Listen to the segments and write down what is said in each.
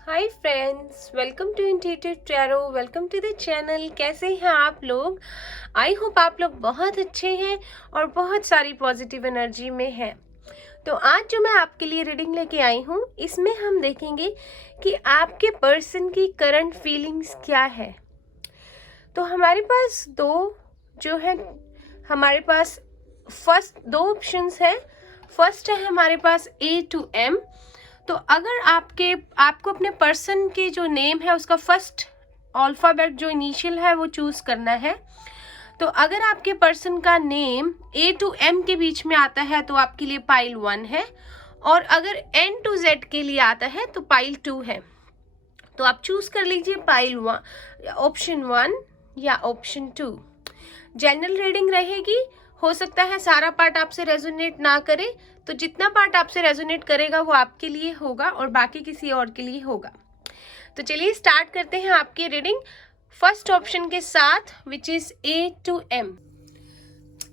Hi friends, welcome to intuitive tarot. Welcome to the channel. कैसे हैं आप लोग? आई होप आप लोग बहुत अच्छे हैं और बहुत सारी पॉजिटिव एनर्जी में हैं। तो आज जो मैं आपके लिए रीडिंग लेके आई हूँ, इसमें हम देखेंगे कि आपके पर्सन की करंट फीलिंग्स क्या है। तो हमारे पास हमारे पास फर्स्ट दो ऑप्शंस हैं। फर्स्ट है हमारे पास A to M। तो अगर आपको अपने पर्सन के जो नेम है उसका फर्स्ट अल्फ़ाबेट जो इनिशियल है वो चूज करना है। तो अगर आपके पर्सन का नेम A to M के बीच में आता है तो आपके लिए पाइल 1 है, और अगर N to Z के लिए आता है तो पाइल 2 है। तो आप चूज कर लीजिए पाइल 1, ऑप्शन 1 या ऑप्शन 2। जनरल रीडिंग रहेगी। हो सकता है सारा पार्ट आपसे रेजोनेट ना करे, तो जितना पार्ट आपसे रेजोनेट करेगा वो आपके लिए होगा और बाकी किसी और के लिए होगा। तो चलिए स्टार्ट करते हैं आपकी रीडिंग फर्स्ट ऑप्शन के साथ, which is A to M।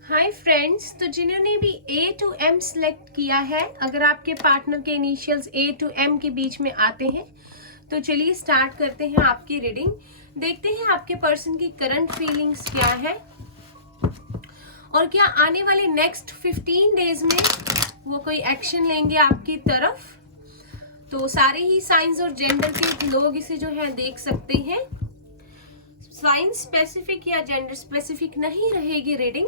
Hi friends, तो जिन्होंने भी A to M सिलेक्ट किया है, अगर आपके पार्टनर के इनिशियल्स A to M के बीच में आते हैं तो चलिए स्टार्ट करते हैं आपकी रीडिंग। देखते हैं आपके पर्सन की करंट फीलिंग्स क्या है और क्या आने वाले नेक्स्ट 15 डेज में वो कोई एक्शन लेंगे आपकी तरफ। तो सारे ही साइंस और जेंडर के लोग इसे जो है देख सकते हैं। साइंस स्पेसिफिक या जेंडर स्पेसिफिक नहीं रहेगी रीडिंग।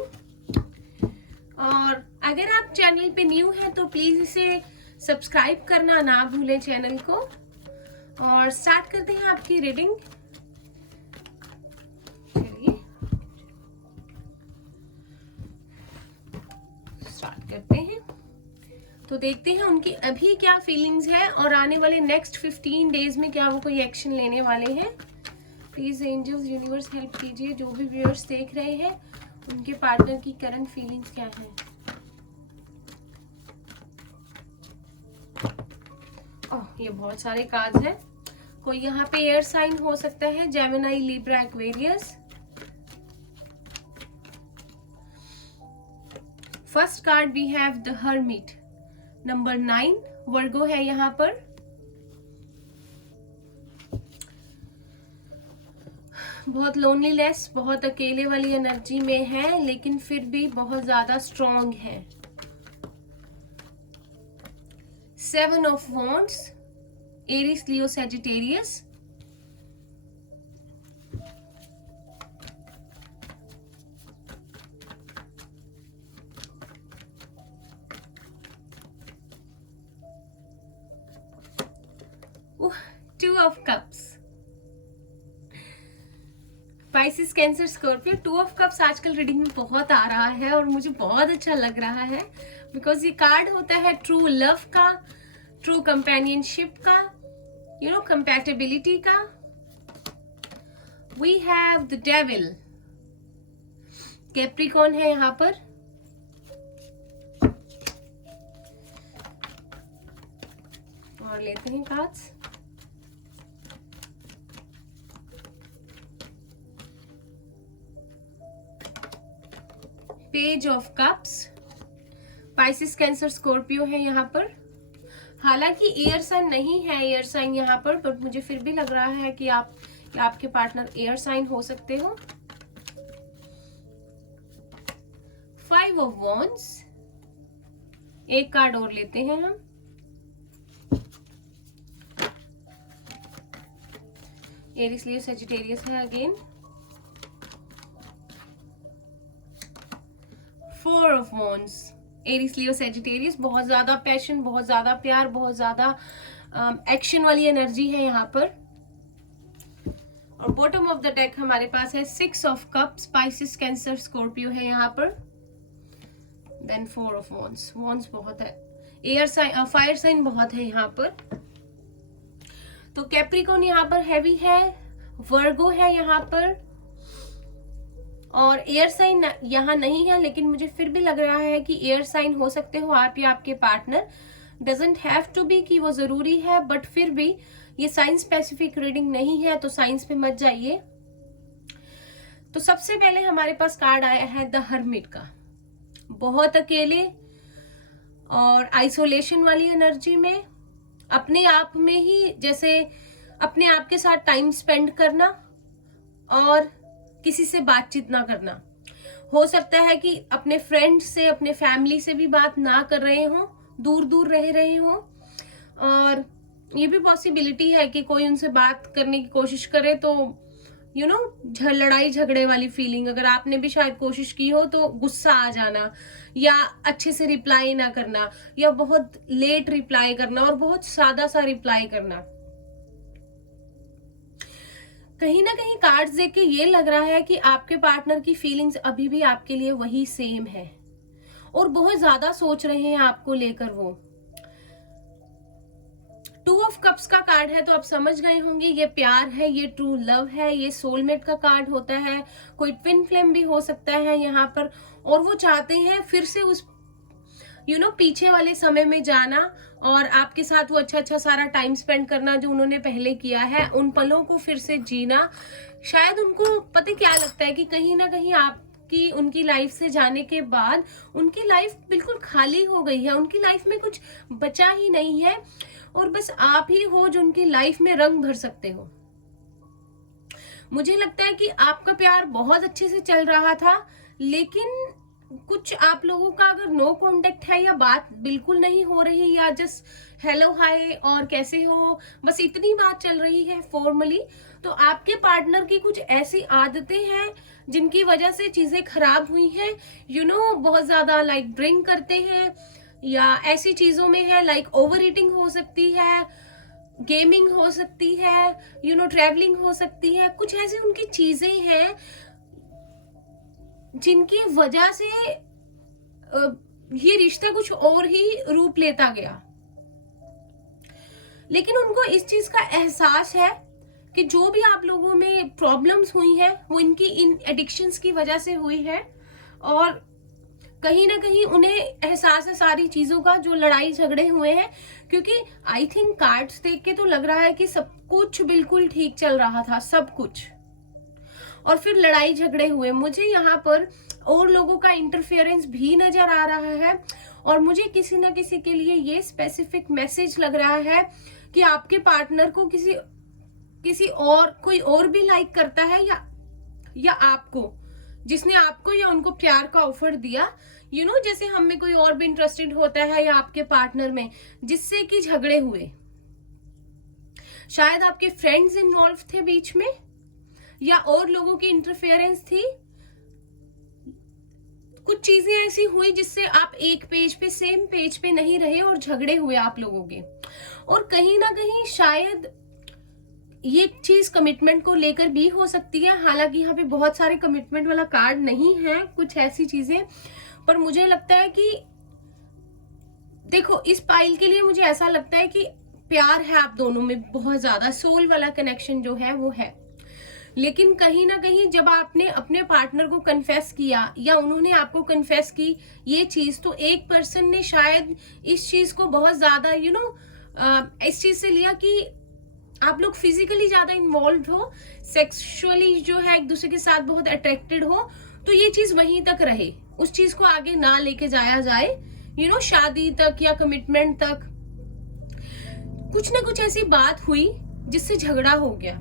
और अगर आप चैनल पे न्यू हैं तो प्लीज इसे सब्सक्राइब करना ना भूलें चैनल को। और स्टार्ट करते हैं आपकी रीडिंग। चलिए स्टार्ट करते हैं। तो देखते हैं उनकी अभी क्या फीलिंग्स है और आने वाले नेक्स्ट 15 डेज में क्या वो कोई एक्शन लेने वाले हैं। प्लीज एंजल्स यूनिवर्स हेल्प कीजिए। जो भी व्यूअर्स देख रहे हैं उनके पार्टनर की करंट फीलिंग्स क्या है। ओह, ये बहुत सारे कार्ड्स हैं। कोई यहाँ पे एयर साइन हो सकता है, Gemini, Libra, Aquarius. First card we have the hermit, number 9 Virgo है यहाँ पर। बहुत लोनलीनेस, बहुत अकेले वाली एनर्जी में है, लेकिन फिर भी बहुत ज्यादा स्ट्रॉन्ग है। 7 of wands, Aries, Leo, Sagittarius. Two of cups, Pisces, Cancer, Scorpio. 2 of cups आजकल रीडिंग में बहुत आ रहा है और मुझे बहुत अच्छा लग रहा है, बिकॉज ये कार्ड होता है ट्रू लव का, ट्रू कंपेनियनशिप का, कंपैटिबिलिटी का। We have the devil, Capricorn है यहाँ पर। और लेते हैं cards. Page of cups, Pisces, Cancer, Scorpio है यहाँ पर। हालांकि एयर साइन नहीं है एयर साइन यहाँ पर, बट मुझे फिर भी लग रहा है कि आपके पार्टनर एयर साइन हो सकते हो। 5 ऑफ वॉन्ड्स, एक कार्ड और लेते हैं हम। एरिस, लियो, सैजिटेरियस है again. 4 of wands, Aries, Leo, Sagittarius. बहुत ज्यादा पैशन, बहुत ज्यादा प्यार, बहुत ज्यादा एक्शन वाली एनर्जी है यहाँ पर। और बॉटम ऑफ द डेक हमारे पास है 6 of cups, Pisces, Cancer, Scorpio है यहाँ पर। देन 4 ऑफ वॉन्ड्स, वॉन्ड्स बहुत है। एयर साइन, फायर साइन बहुत है यहाँ पर। तो कैप्रिकॉन यहाँ पर हैवी है, वर्गो है यहाँ पर, और एयर साइन यहाँ नहीं है, लेकिन मुझे फिर भी लग रहा है कि एयर साइन हो सकते हो आप या आपके partner. Doesn't have to be कि वो जरूरी है, बट फिर भी ये साइंस स्पेसिफिक रीडिंग नहीं है तो साइंस पे मत जाइए। तो सबसे पहले हमारे पास कार्ड आया है द हर्मिट का। बहुत अकेले और आइसोलेशन वाली एनर्जी में, अपने आप में ही जैसे अपने आप के साथ टाइम स्पेंड करना और किसी से बातचीत ना करना। हो सकता है कि अपने फ्रेंड्स से, अपने फैमिली से भी बात ना कर रहे हो, दूर दूर रह रहे हो, और ये भी पॉसिबिलिटी है कि कोई उनसे बात करने की कोशिश करे तो लड़ाई झगड़े वाली फीलिंग, अगर आपने भी शायद कोशिश की हो तो गुस्सा आ जाना, या अच्छे से रिप्लाई ना करना, या बहुत लेट रिप्लाई करना और बहुत सादा सा रिप्लाई करना। कहीं ना कहीं कार्ड्स देख के ये लग रहा है कि आपके पार्टनर की फीलिंग्स अभी भी आपके लिए वही सेम है और बहुत ज्यादा सोच रहे हैं आपको लेकर वो। 2 ऑफ कप्स का कार्ड है तो आप समझ गए होंगे ये प्यार है, ये ट्रू लव है, ये सोलमेट का कार्ड होता है, कोई ट्विन फ्लेम भी हो सकता है यहाँ पर, और वो चाहते हैं फिर से उस पीछे वाले समय में जाना और आपके साथ वो अच्छा सारा टाइम स्पेंड करना जो उन्होंने पहले किया है, उन पलों को फिर से जीना। शायद उनको पता क्या लगता है कि कहीं ना कहीं आपकी उनकी लाइफ से जाने के बाद उनकी लाइफ बिल्कुल खाली हो गई है, उनकी लाइफ में कुछ बचा ही नहीं है और बस आप ही हो जो उनकी लाइफ में रंग भर सकते हो। मुझे लगता है कि आपका प्यार बहुत अच्छे से चल रहा था, लेकिन कुछ आप लोगों का अगर नो कांटेक्ट है या बात बिल्कुल नहीं हो रही या जस्ट हेलो हाय और कैसे हो, बस इतनी बात चल रही है फॉर्मली, तो आपके पार्टनर की कुछ ऐसी आदतें हैं जिनकी वजह से चीजें खराब हुई हैं। बहुत ज्यादा लाइक ड्रिंक करते हैं या ऐसी चीजों में है, लाइक ओवर ईटिंग हो सकती है, गेमिंग हो सकती है, ट्रैवलिंग हो सकती है। कुछ ऐसी उनकी चीजें हैं जिनकी वजह से ये रिश्ता कुछ और ही रूप लेता गया। लेकिन उनको इस चीज का एहसास है कि जो भी आप लोगों में प्रॉब्लम्स हुई है वो इनकी इन एडिक्शंस की वजह से हुई है, और कहीं ना कहीं उन्हें एहसास है सारी चीजों का जो लड़ाई झगड़े हुए हैं, क्योंकि आई थिंक कार्ड्स देख के तो लग रहा है कि सब कुछ बिल्कुल ठीक चल रहा था, सब कुछ, और फिर लड़ाई झगड़े हुए। मुझे यहाँ पर और लोगों का इंटरफेरेंस भी नजर आ रहा है और मुझे किसी ना किसी के लिए ये स्पेसिफिक मैसेज लग रहा है कि आपके पार्टनर को किसी और कोई और भी लाइक करता है, या आपको, जिसने आपको या उनको प्यार का ऑफर दिया, जैसे हम में कोई और भी इंटरेस्टेड होता है या आपके पार्टनर में, जिससे कि झगड़े हुए। शायद आपके फ्रेंड्स इन्वॉल्व थे बीच में या और लोगों की इंटरफेरेंस थी। कुछ चीजें ऐसी हुई जिससे आप एक पेज पे, सेम पेज पे नहीं रहे और झगड़े हुए आप लोगों के। और कहीं ना कहीं शायद ये चीज कमिटमेंट को लेकर भी हो सकती है, हालांकि यहाँ पे बहुत सारे कमिटमेंट वाला कार्ड नहीं है, कुछ ऐसी चीजें, पर मुझे लगता है कि देखो इस पाइल के लिए मुझे ऐसा लगता है कि प्यार है आप दोनों में, बहुत ज्यादा सोल वाला कनेक्शन जो है वो है। लेकिन कहीं ना कहीं जब आपने अपने पार्टनर को कन्फेस किया या उन्होंने आपको कन्फेस की ये चीज, तो एक पर्सन ने शायद इस चीज को बहुत ज्यादा इस चीज से लिया कि आप लोग फिजिकली ज्यादा इन्वॉल्व हो, सेक्सुअली जो है एक दूसरे के साथ बहुत अट्रैक्टेड हो, तो ये चीज वहीं तक रहे, उस चीज को आगे ना लेके जाया जाए शादी तक या कमिटमेंट तक। कुछ ना कुछ ऐसी बात हुई जिससे झगड़ा हो गया।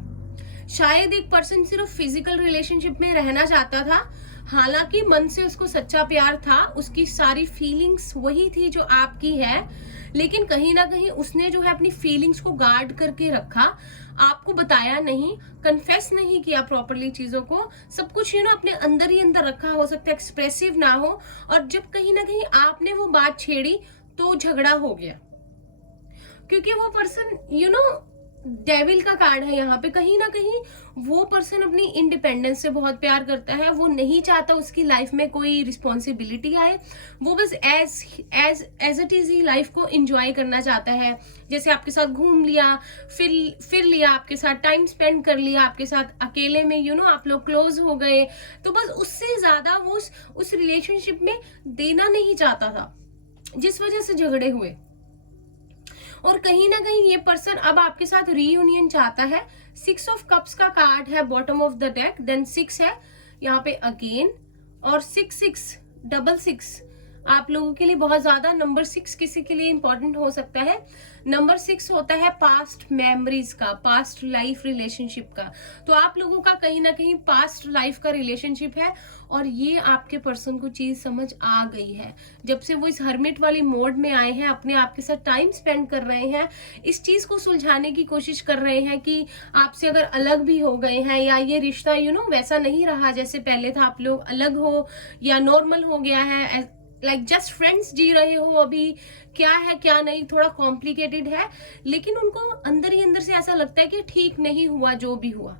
शायद एक पर्सन सिर्फ फिजिकल रिलेशनशिप में रहना चाहता था, हालांकि मन से उसको सच्चा प्यार था, उसकी सारी फीलिंग्स वही थी जो आपकी है, लेकिन कहीं ना कहीं उसने जो है अपनी फीलिंग्स को गार्ड करके रखा, आपको बताया नहीं, कन्फेस नहीं किया प्रॉपरली चीजों को, सब कुछ अपने अंदर ही अंदर रखा, हो सकता है एक्सप्रेसिव ना हो, और जब कहीं ना कहीं आपने वो बात छेड़ी तो झगड़ा हो गया। क्योंकि वो पर्सन डेविल का कार्ड है यहाँ पे, कहीं ना कहीं वो पर्सन अपनी इंडिपेंडेंस से बहुत प्यार करता है, वो नहीं चाहता उसकी लाइफ में कोई रिस्पॉन्सिबिलिटी आए, वो बस एज इट इज ही लाइफ को एंजॉय करना चाहता है। जैसे आपके साथ घूम लिया, फिर लिया, आपके साथ टाइम स्पेंड कर लिया, आपके साथ अकेले में आप लोग क्लोज हो गए, तो बस उससे ज्यादा वो उस रिलेशनशिप में देना नहीं चाहता था, जिस वजह से झगड़े हुए। और कहीं ना कहीं ये पर्सन अब आपके साथ रीयूनियन चाहता है। 6 ऑफ कप्स का कार्ड है bottom of the deck, then 6 है यहाँ पे अगेन, और 666 आप लोगों के लिए बहुत ज्यादा। नंबर 6 किसी के लिए इंपॉर्टेंट हो सकता है। नंबर 6 होता है पास्ट मेमोरीज का, पास्ट लाइफ रिलेशनशिप का। तो आप लोगों का कहीं ना कहीं पास्ट लाइफ का रिलेशनशिप है और ये आपके पर्सन को चीज समझ आ गई है। जब से वो इस हर्मिट वाली मोड में आए हैं, अपने आप के साथ टाइम स्पेंड कर रहे हैं, इस चीज को सुलझाने की कोशिश कर रहे हैं कि आपसे अगर अलग भी हो गए हैं या ये रिश्ता वैसा नहीं रहा जैसे पहले था, आप लोग अलग हो या नॉर्मल हो गया है, लाइक जस्ट फ्रेंड्स जी रहे हो, अभी क्या है क्या नहीं थोड़ा कॉम्प्लिकेटेड है, लेकिन उनको अंदर ही अंदर से ऐसा लगता है कि ठीक नहीं हुआ जो भी हुआ।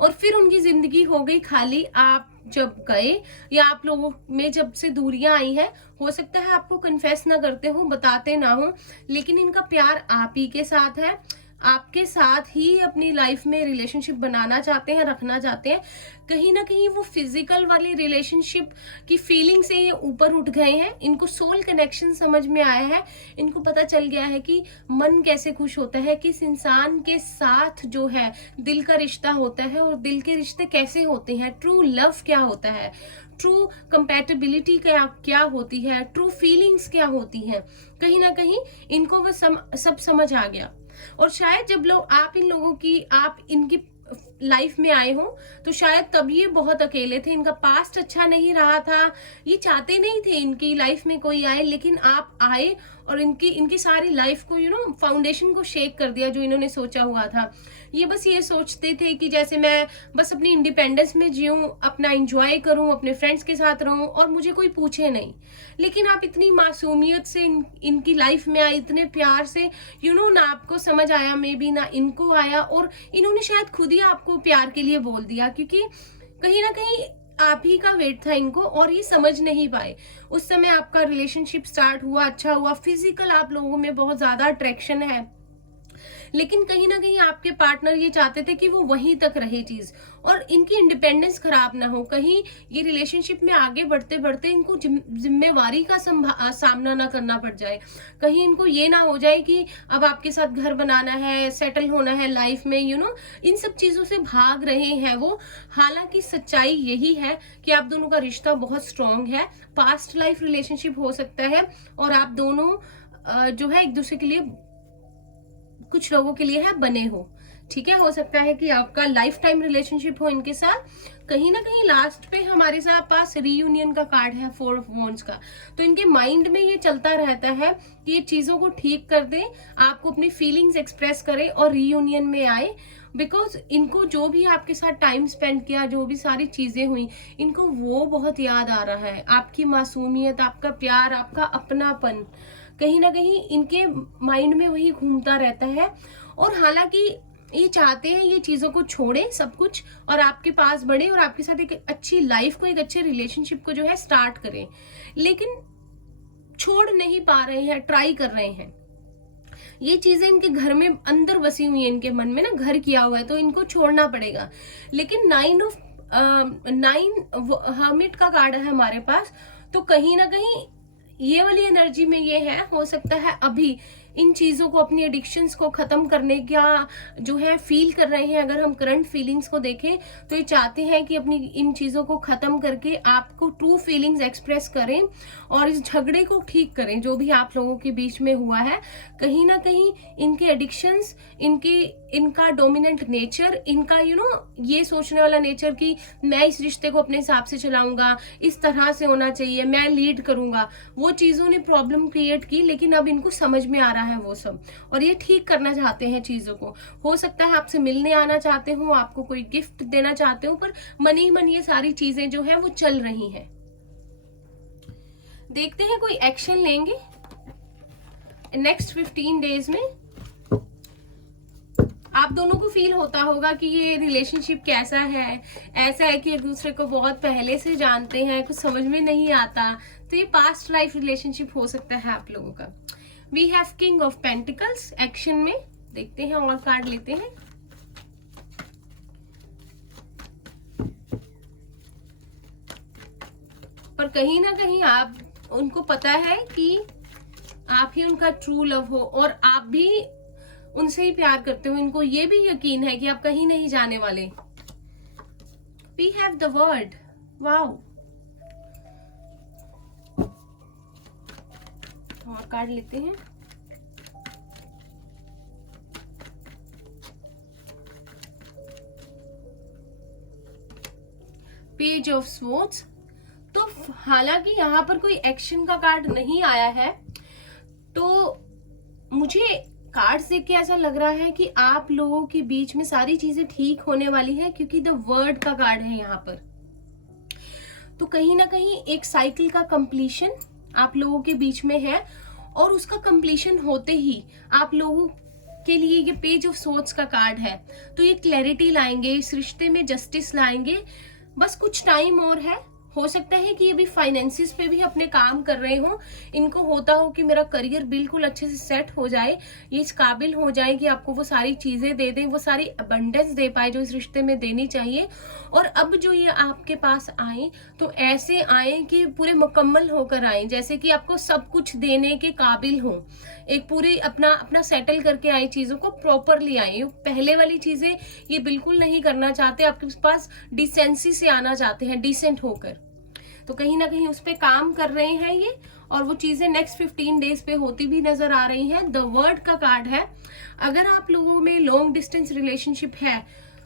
और फिर उनकी जिंदगी हो गई खाली। आप जब गए या आप लोगों में जब से दूरियां आई हैं, हो सकता है आपको कन्फेस ना करते हो, बताते ना हो, लेकिन इनका प्यार आप ही के साथ है, आपके साथ ही अपनी लाइफ में रिलेशनशिप बनाना चाहते हैं, रखना चाहते हैं। कहीं ना कहीं वो फिजिकल वाली रिलेशनशिप की फीलिंग से ये ऊपर उठ गए हैं। इनको सोल कनेक्शन समझ में आया है, इनको पता चल गया है कि मन कैसे खुश होता है, किस इंसान के साथ जो है दिल का रिश्ता होता है और दिल के रिश्ते कैसे होते हैं, ट्रू लव क्या होता है, ट्रू कंपैटिबिलिटी क्या होती है, ट्रू फीलिंग्स क्या होती हैं। कहीं ना कहीं इनको वो सब समझ आ गया। और शायद जब लोग आप इनकी लाइफ में आए हो तो शायद तब ये बहुत अकेले थे, इनका पास्ट अच्छा नहीं रहा था, ये चाहते नहीं थे इनकी लाइफ में कोई आए, लेकिन आप आए और इनकी सारी लाइफ को फाउंडेशन को शेक कर दिया जो इन्होंने सोचा हुआ था। ये बस ये सोचते थे कि जैसे मैं बस अपनी इंडिपेंडेंस में जीऊं, अपना एंजॉय करूं, अपने फ्रेंड्स के साथ रहूं और मुझे कोई पूछे नहीं। लेकिन आप इतनी मासूमियत से इनकी लाइफ में आए, इतने प्यार से ना आपको समझ आया, मे बी ना इनको आया, और इन्होंने शायद खुद ही आपको प्यार के लिए बोल दिया, क्योंकि कहीं ना कहीं आप ही का वेट था इनको और ये समझ नहीं पाए। उस समय आपका रिलेशनशिप स्टार्ट हुआ, अच्छा हुआ, फिजिकल आप लोगों में बहुत ज्यादा अट्रैक्शन है, लेकिन कहीं ना कहीं आपके पार्टनर ये चाहते थे कि वो वहीं तक रहे चीज और इनकी इंडिपेंडेंस खराब ना हो, कहीं ये रिलेशनशिप में आगे बढ़ते बढ़ते इनको जिम्मेवारी का सामना ना करना पड़ जाए, कहीं इनको ये ना हो जाए कि अब आपके साथ घर बनाना है, सेटल होना है लाइफ में, इन सब चीजों से भाग रहे हैं वो। हालांकि सच्चाई यही है कि आप दोनों का रिश्ता बहुत स्ट्रांग है, पास्ट लाइफ रिलेशनशिप हो सकता है और आप दोनों जो है एक दूसरे के लिए, कुछ लोगों के लिए है, बने हो। ठीक है, हो सकता है कि आपका लाइफ टाइम रिलेशनशिप हो इनके साथ। कहीं ना कहीं लास्ट पे हमारे साथ पास रीयूनियन का कार्ड है, 4 ऑफ वॉन्ड्स का। तो इनके माइंड में ये चलता रहता है कि ये चीजों को ठीक कर दे, आपको अपनी फीलिंग्स एक्सप्रेस करे और रीयूनियन में आए, बिकॉज इनको जो भी आपके साथ टाइम स्पेंड किया, जो भी सारी चीजें हुई, इनको वो बहुत याद आ रहा है। आपकी मासूमियत, आपका प्यार, आपका अपनापन, कहीं ना कहीं इनके माइंड में वही घूमता रहता है। और हालांकि ये चाहते हैं ये चीजों को छोड़े सब कुछ और आपके पास बढ़े और आपके साथ एक अच्छी लाइफ को, एक अच्छे रिलेशनशिप को जो है स्टार्ट करें, लेकिन छोड़ नहीं पा रहे हैं, ट्राई कर रहे हैं। ये चीजें इनके घर में अंदर बसी हुई है, इनके मन में ना घर किया हुआ है, तो इनको छोड़ना पड़ेगा। लेकिन 9 हर्मिट का कार्ड है हमारे पास, तो कहीं ना कहीं ये वाली एनर्जी में ये है, हो सकता है अभी इन चीजों को, अपनी एडिक्शंस को खत्म करने का जो है फील कर रहे हैं। अगर हम करंट फीलिंग्स को देखें तो ये चाहते हैं कि अपनी इन चीजों को खत्म करके आपको ट्रू फीलिंग्स एक्सप्रेस करें और इस झगड़े को ठीक करें जो भी आप लोगों के बीच में हुआ है। कहीं ना कहीं इनके एडिक्शंस, इनका डोमिनेंट नेचर, इनका ये सोचने वाला नेचर कि मैं इस रिश्ते को अपने हिसाब से चलाऊंगा, इस तरह से होना चाहिए, मैं लीड करूंगा, वो चीजों ने प्रॉब्लम क्रिएट की। लेकिन अब इनको समझ में आ रहा है वो सब और ये ठीक करना चाहते हैं चीजों को। हो सकता है आपसे मिलने आना चाहते हो, आपको कोई गिफ्ट देना चाहते हो, पर मन ही मन ये सारी चीजें जो है वो चल रही हैं। देखते हैं कोई एक्शन लेंगे नेक्स्ट 15 डेज में। आप दोनों को फील होता होगा कि ये रिलेशनशिप कैसा है, ऐसा है कि एक दूसरे को बहुत पहले से जानते हैं, कुछ समझ में नहीं आता, तो ये पास्ट लाइफ रिलेशनशिप हो सकता है आप लोगों का। We have king of pentacles action में। देखते हैं और कार्ड लेते हैं। पर कहीं ना कहीं आप उनको पता है कि आप ही उनका ट्रू लव हो और आप भी उनसे ही प्यार करते हो। इनको ये भी यकीन है कि आप कहीं नहीं जाने वाले। We have the word, wow. और कार्ड लेते हैं। Page of swords. तो हालांकि यहाँ पर कोई एक्शन का कार्ड नहीं आया है, तो मुझे कार्ड देख के ऐसा लग रहा है कि आप लोगों के बीच में सारी चीजें ठीक होने वाली है, क्योंकि द वर्ड का कार्ड है यहाँ पर। तो कहीं ना कहीं एक साइकिल का कंप्लीशन आप लोगों के बीच में है, और उसका कंप्लीशन होते ही आप लोगों के लिए ये पेज ऑफ स्वॉर्ड्स का कार्ड है। तो ये क्लैरिटी लाएंगे, इस रिश्ते में जस्टिस लाएंगे। बस कुछ टाइम और है। हो सकता है कि ये भी फाइनेंसिस पे भी अपने काम कर रहे हो, इनको होता हो कि मेरा करियर बिल्कुल अच्छे से सेट हो जाए, ये इस काबिल हो जाए कि आपको वो सारी चीजें दे दे, वो सारी अबंडेंस दे पाए जो इस रिश्ते में देनी चाहिए। और अब जो ये आपके पास आए तो ऐसे आए कि पूरे मुकम्मल होकर आए, जैसे कि आपको सब कुछ देने के काबिल हो, एक पूरी अपना सेटल करके आए, चीजों को प्रॉपरली आए। पहले वाली चीजें ये बिल्कुल नहीं करना चाहते, आपके पास डिसेंसी से आना चाहते हैं, डिसेंट होकर। तो कहीं ना कहीं उस पे काम कर रहे हैं ये, और वो चीजें नेक्स्ट 15 डेज पे होती भी नजर आ रही हैं। द वर्ड का कार्ड है। अगर आप लोगों में लॉन्ग डिस्टेंस रिलेशनशिप है,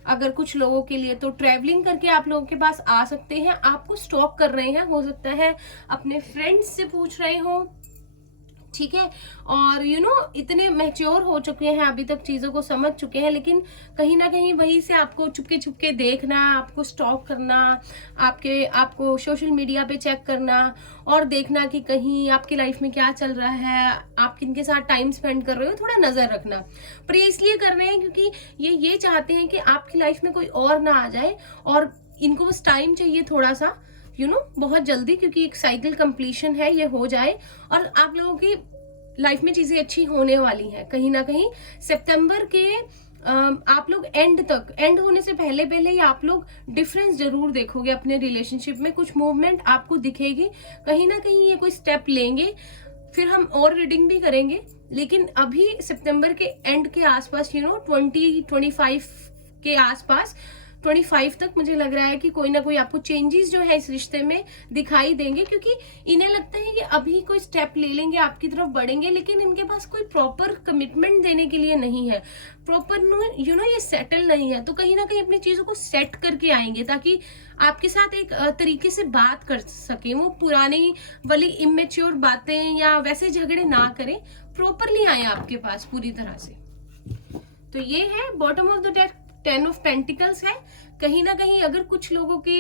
अगर कुछ लोगों के लिए, तो ट्रेवलिंग करके आप लोगों के पास आ सकते हैं, आपको स्टॉक कर रहे हैं, हो सकता है अपने फ्रेंड्स से पूछ रहे हो, ठीक है। और इतने मैच्योर हो चुके हैं, अभी तक चीजों को समझ चुके हैं, लेकिन कहीं ना कहीं वहीं से आपको चुपके चुपके देखना, आपको स्टॉक करना, आपको सोशल मीडिया पे चेक करना और देखना कि कहीं आपकी लाइफ में क्या चल रहा है, आप किनके साथ टाइम स्पेंड कर रहे हो, थोड़ा नजर रखना। पर ये इसलिए कर रहे हैं क्योंकि ये चाहते हैं कि आपकी लाइफ में कोई और ना आ जाए, और इनको बस टाइम चाहिए थोड़ा सा, बहुत जल्दी, क्योंकि एक साइकिल कंप्लीशन है, ये हो जाए और आप लोगों की लाइफ में चीजें अच्छी होने वाली हैं। कहीं ना कहीं सितंबर के आप लोग एंड होने से पहले ही आप लोग डिफरेंस जरूर देखोगे अपने रिलेशनशिप में, कुछ मूवमेंट आपको दिखेगी, कहीं ना कहीं ये कोई स्टेप लेंगे। फिर हम और रीडिंग भी करेंगे, लेकिन अभी सितंबर के एंड के आसपास 20-25 के आसपास 25 तक मुझे लग रहा है कि कोई ना कोई आपको चेंजेस जो है इस रिश्ते में दिखाई देंगे, क्योंकि इन्हें लगता है कि अभी कोई स्टेप ले लेंगे, आपकी तरफ बढ़ेंगे, लेकिन इनके पास कोई प्रॉपर कमिटमेंट देने के लिए नहीं है, प्रॉपर ये सेटल नहीं है। तो कहीं ना कहीं अपनी चीजों को सेट करके आएंगे, ताकि आपके साथ एक तरीके से बात कर सके, वो पुरानी वाली इमेच्योर बातें या वैसे झगड़े ना करें, प्रॉपरली आए आपके पास पूरी तरह से। तो ये है bottom of the deck, 10 of pentacles है। कहीं ना कहीं अगर कुछ लोगों के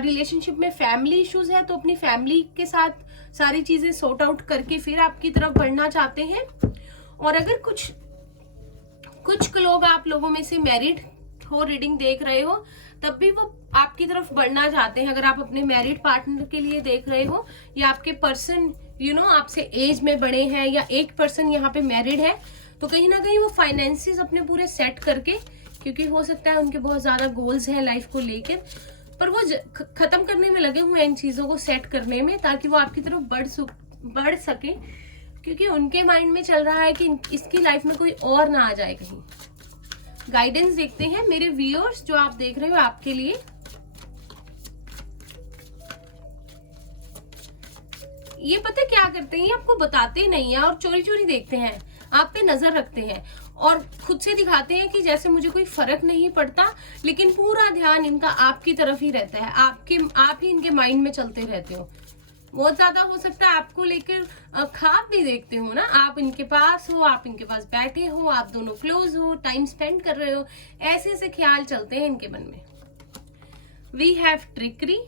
रिलेशनशिप में फैमिली इश्यूज है, तो अपनी फैमिली के साथ सारी चीजें सॉर्ट आउट करके फिर आपकी तरफ बढ़ना चाहते हैं। और अगर कुछ लोग आप लोगों में से मैरिड हो, रीडिंग देख रहे हो, तब भी वो आपकी तरफ बढ़ना चाहते हैं। अगर आप अपने मैरिड पार्टनर के लिए देख रहे हो, या आपके पर्सन आपसे एज में बड़े हैं, या एक पर्सन यहाँ पे मैरिड है, तो कहीं ना कहीं वो फाइनेंसेस अपने पूरे सेट करके, क्योंकि हो सकता है उनके बहुत ज्यादा गोल्स हैं लाइफ को लेकर, पर वो खत्म करने में लगे हुए हैं इन चीजों को सेट करने में, ताकि वो आपकी तरफ बढ़ सके, क्योंकि उनके माइंड में चल रहा है कि इसकी लाइफ में कोई और ना आ जाए कहीं। गाइडेंस देखते हैं मेरे व्यूअर्स जो आप देख रहे हो आपके लिए। ये पता क्या करते हैं, ये आपको बताते नहीं है और चोरी चोरी देखते हैं, आप पे नजर रखते हैं और खुद से दिखाते हैं कि जैसे मुझे कोई फर्क नहीं पड़ता, लेकिन पूरा ध्यान इनका आपकी तरफ ही रहता है, आप ही इनके माइंड में चलते रहते हो। बहुत ज्यादा हो सकता है आपको लेकर ख्वाब भी देखते हो ना, आप इनके पास हो, आप इनके पास बैठे हो, आप दोनों क्लोज हो, टाइम स्पेंड कर रहे हो, ऐसे ख्याल चलते हैं इनके मन में। वी हैव ट्रिकरी,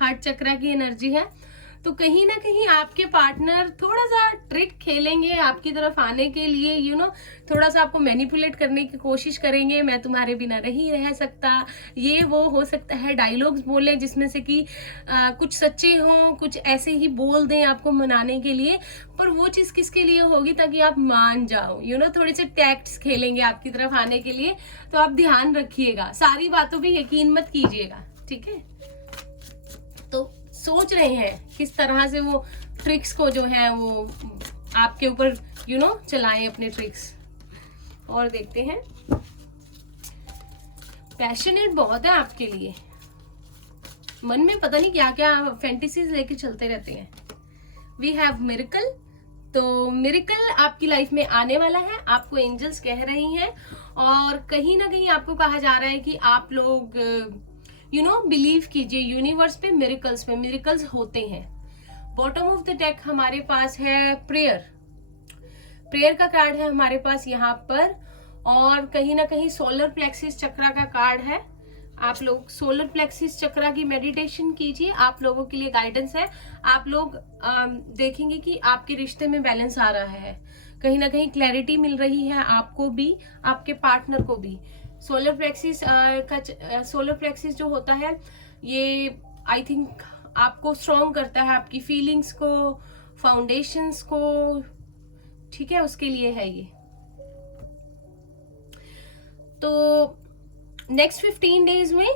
हार्ट चक्रा की एनर्जी है। तो कहीं ना कहीं आपके पार्टनर थोड़ा सा ट्रिक खेलेंगे आपकी तरफ आने के लिए, थोड़ा सा आपको मैनिपुलेट करने की कोशिश करेंगे। मैं तुम्हारे बिना नहीं रह सकता, ये वो हो सकता है डायलॉग्स बोले जिसमें से कि कुछ सच्चे हों, कुछ ऐसे ही बोल दें आपको मनाने के लिए, पर वो चीज किसके लिए होगी, ताकि आप मान जाओ। थोड़े से टैक्ट्स खेलेंगे आपकी तरफ आने के लिए, तो आप ध्यान रखिएगा, सारी बातों पे यकीन मत कीजिएगा, ठीक है। तो सोच रहे हैं किस तरह से वो ट्रिक्स को जो है वो आपके ऊपर चलाएं अपने ट्रिक्स। और देखते हैं, पैशनेट बहुत है आपके लिए, मन में पता नहीं क्या क्या फैंटेसीज लेके चलते रहते हैं। वी हैव मिरेकल, तो मिरेकल आपकी लाइफ में आने वाला है, आपको एंजल्स कह रही हैं, और कहीं ना कहीं आपको कहा जा रहा है कि आप लोग बिलीव कीजिए यूनिवर्स पे, मिरेकल्स होते हैं। बॉटम ऑफ द डेक हमारे पास है प्रेयर का कार्ड है हमारे पास यहाँ पर, और कहीं ना कहीं सोलर प्लेक्सिस चक्रा का कार्ड है। आप लोग सोलर प्लेक्सिस चक्रा की मेडिटेशन कीजिए, आप लोगों के लिए गाइडेंस है। आप लोग देखेंगे कि आपके रिश्ते में बैलेंस आ रहा है, कहीं ना कहीं क्लैरिटी मिल रही है आपको भी, आपके पार्टनर को भी। सोलर प्लेक्सिस जो होता है ये आई थिंक आपको स्ट्रॉन्ग करता है, आपकी फीलिंग्स को, फाउंडेशंस को, ठीक है, उसके लिए है ये। तो नेक्स्ट 15 डेज में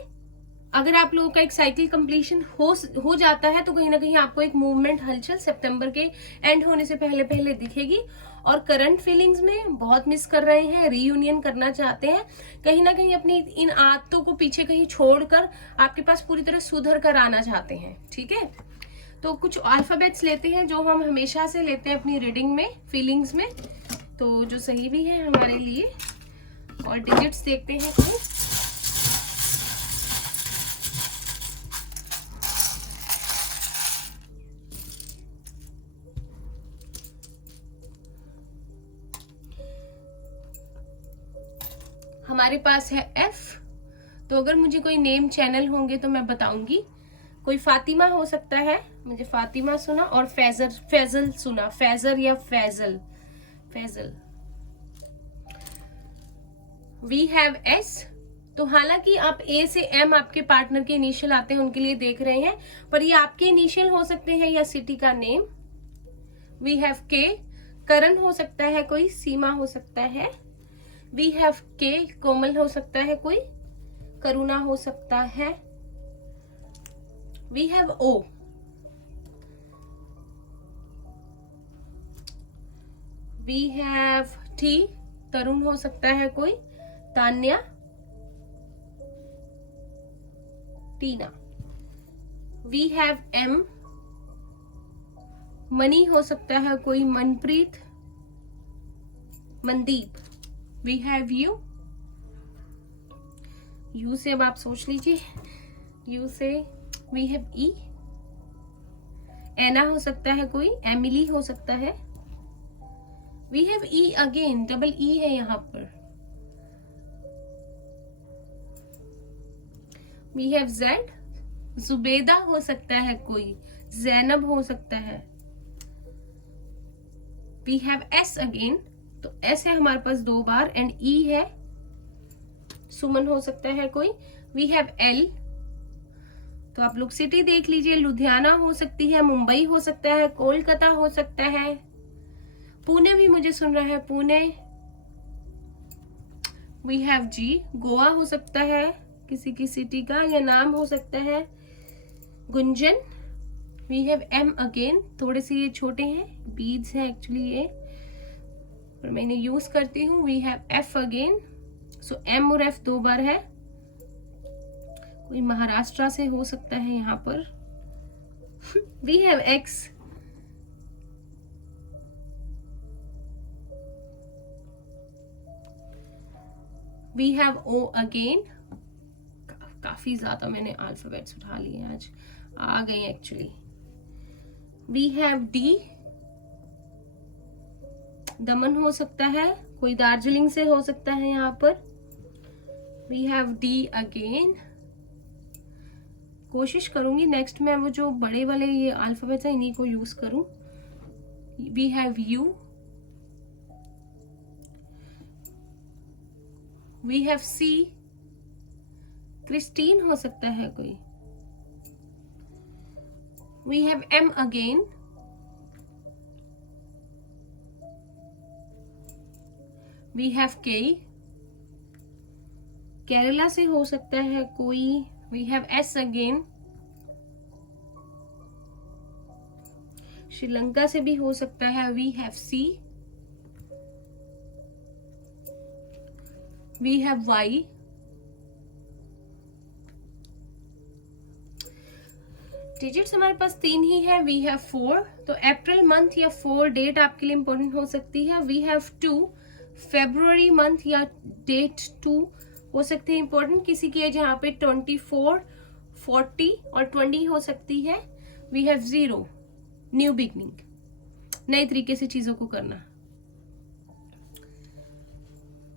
अगर आप लोगों का एक साइकिल कंप्लीशन हो जाता है तो कहीं ना कहीं आपको एक मूवमेंट, हलचल सितंबर के एंड होने से पहले पहले दिखेगी। और करंट फीलिंग्स में बहुत मिस कर रहे हैं, रीयूनियन करना चाहते हैं, कहीं ना कहीं अपनी इन आदतों को पीछे कहीं छोड़कर आपके पास पूरी तरह सुधर कर आना चाहते हैं, ठीक है। तो कुछ अल्फाबेट्स लेते हैं जो हम हमेशा से लेते हैं अपनी रीडिंग में, फीलिंग्स में, तो जो सही भी है हमारे लिए, और डिजिट्स देखते हैं कोई। हमारे पास है F, तो अगर मुझे कोई नेम चैनल होंगे तो मैं बताऊंगी। कोई फातिमा हो सकता है, मुझे फातिमा सुना, और फैजल सुना, फैजर या फैजल। वी हैव S, तो हालांकि आप A से M आपके पार्टनर के इनिशियल आते हैं उनके लिए देख रहे हैं, पर ये आपके इनिशियल हो सकते हैं या सिटी का नेम। वी हैव K, करण हो सकता है कोई, सीमा हो सकता है। वी हैव K, कोमल हो सकता है कोई, करुणा हो सकता है। We have O, we have T, Tarun हो सकता है कोई, Tanya, Tina. We have M, Mani हो सकता है कोई, Manpreet, Mandeep. We have U से अब आप सोच लीजिए, यू से वी हैव E, एना हो सकता है कोई, एमिली हो सकता है। We have E again, double E है यहाँ पर। वी हैव Z, जुबेदा हो सकता है कोई, जैनब हो सकता है। वी हैव S अगेन, तो S है हमारे पास 2 बार, एंड E है, सुमन हो सकता है कोई। वी हैव L, तो आप लोग सिटी देख लीजिए, लुधियाना हो सकती है, मुंबई हो सकता है, कोलकाता हो सकता है, पुणे भी मुझे सुन रहा है, Pune. We have G, Goa हो सकता है, किसी की सिटी का या नाम हो सकता है, Gunjan. We have M again, थोड़े से ये छोटे हैं, बीड्स हैं एक्चुअली ये, पर मैंने यूज करती हूँ। We have F again, so M और F 2 बार है, कोई महाराष्ट्र से हो सकता है यहाँ पर। We have X, we have O again, काफी ज्यादा मैंने अल्फाबेट्स उठा लिए आज, आ गए एक्चुअली। वी हैव D, दमन हो सकता है कोई, दार्जिलिंग से हो सकता है यहाँ पर। वी हैव D अगेन, कोशिश करूंगी नेक्स्ट में वो जो बड़े वाले ये अल्फाबेट्स है इन्हीं को यूज करूं। We have U, we have C, Christine हो सकता है कोई। We have M again, we have K, Kerala से हो सकता है कोई। We have S again, Sri Lanka से भी हो सकता है। We have C, we have Y, digits हमारे पास 3 ही है, वी हैव 4, तो अप्रैल मंथ या 4 डेट आपके लिए इंपॉर्टेंट हो सकती है। वी हैव 2, फेब्रुअरी मंथ या डेट 2 हो सकती है इंपॉर्टेंट। किसी की एज यहाँ पे 24, 40 और 20 हो सकती है। वी हैव 0, न्यू बिगनिंग, नए तरीके से चीजों को करना।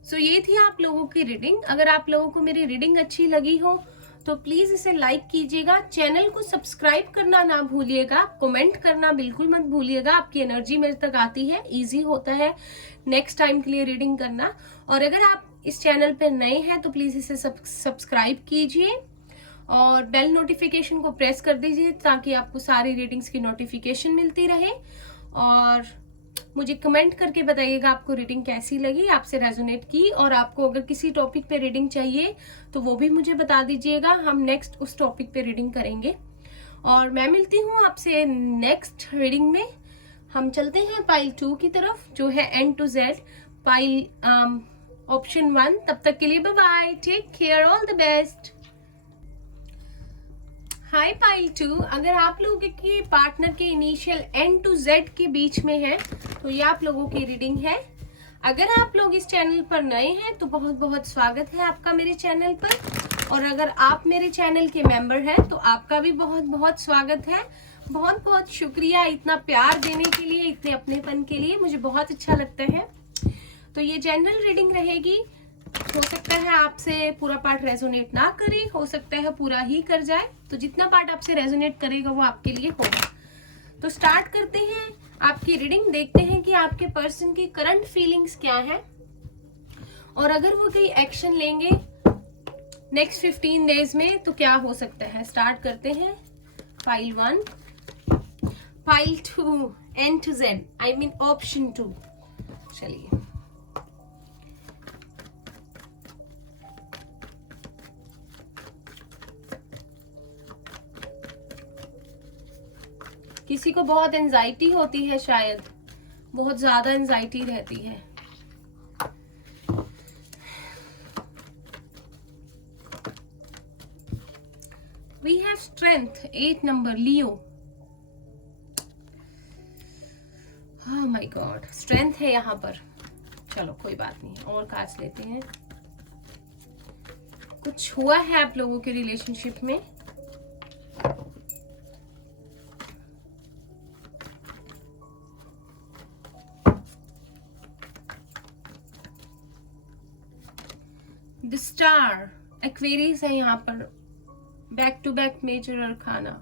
सो ये थी आप लोगों की रीडिंग। अगर आप लोगों को मेरी रीडिंग अच्छी लगी हो तो प्लीज इसे लाइक कीजिएगा, चैनल को सब्सक्राइब करना ना भूलिएगा, कमेंट करना बिल्कुल मत भूलिएगा। आपकी एनर्जी मेरे तक आती है, इजी होता है नेक्स्ट टाइम के लिए रीडिंग करना। और अगर आप इस चैनल पर नए हैं तो प्लीज इसे सब्सक्राइब कीजिए और बेल नोटिफिकेशन को प्रेस कर दीजिए ताकि आपको सारी रीडिंग्स की नोटिफिकेशन मिलती रहे। और मुझे कमेंट करके बताइएगा आपको रीडिंग कैसी लगी, आपसे रेजोनेट की, और आपको अगर किसी टॉपिक पे रीडिंग चाहिए तो वो भी मुझे बता दीजिएगा। हम नेक्स्ट उस टॉपिक पे रीडिंग करेंगे। और मैं मिलती हूँ आपसे नेक्स्ट रीडिंग में। हम चलते हैं पाइल 2 की तरफ, जो है N to Z, pile option 1। तब तक के लिए bye bye, take care, all the best. Hi pile 2, अगर आप लोगों के पार्टनर के इनिशियल N to Z के बीच में है तो ये आप लोगों की रीडिंग है। अगर आप लोग इस चैनल पर नए हैं तो बहुत बहुत स्वागत है आपका मेरे चैनल पर। और अगर आप मेरे चैनल के मेंबर हैं तो आपका भी बहुत बहुत स्वागत है। बहुत बहुत शुक्रिया इतना प्यार देने के लिए, इतने अपनेपन के लिए, मुझे बहुत अच्छा लगता है। तो ये जनरल रीडिंग रहेगी। हो सकता है आपसे पूरा पार्ट रेजोनेट ना करे, हो सकता है पूरा ही कर जाए, तो जितना पार्ट आपसे रेजोनेट करेगा वो आपके लिए होगा। तो स्टार्ट करते हैं आपकी रीडिंग, देखते हैं कि आपके पर्सन की करंट फीलिंग्स क्या है और अगर वो कोई एक्शन लेंगे नेक्स्ट 15 डेज में तो क्या हो सकता है। स्टार्ट करते हैं pile 1, pile 2, N to Z, I mean option 2। चलिए, किसी को बहुत एंजाइटी होती है, शायद बहुत ज्यादा एंजाइटी रहती है। We have strength, 8 number, Leo. oh my god, strength है यहाँ पर। चलो कोई बात नहीं, और कार्ड्स लेते हैं। कुछ हुआ है आप लोगों के रिलेशनशिप में, द स्टार, एक्वेरियस है यहाँ पर, back to back major arcana.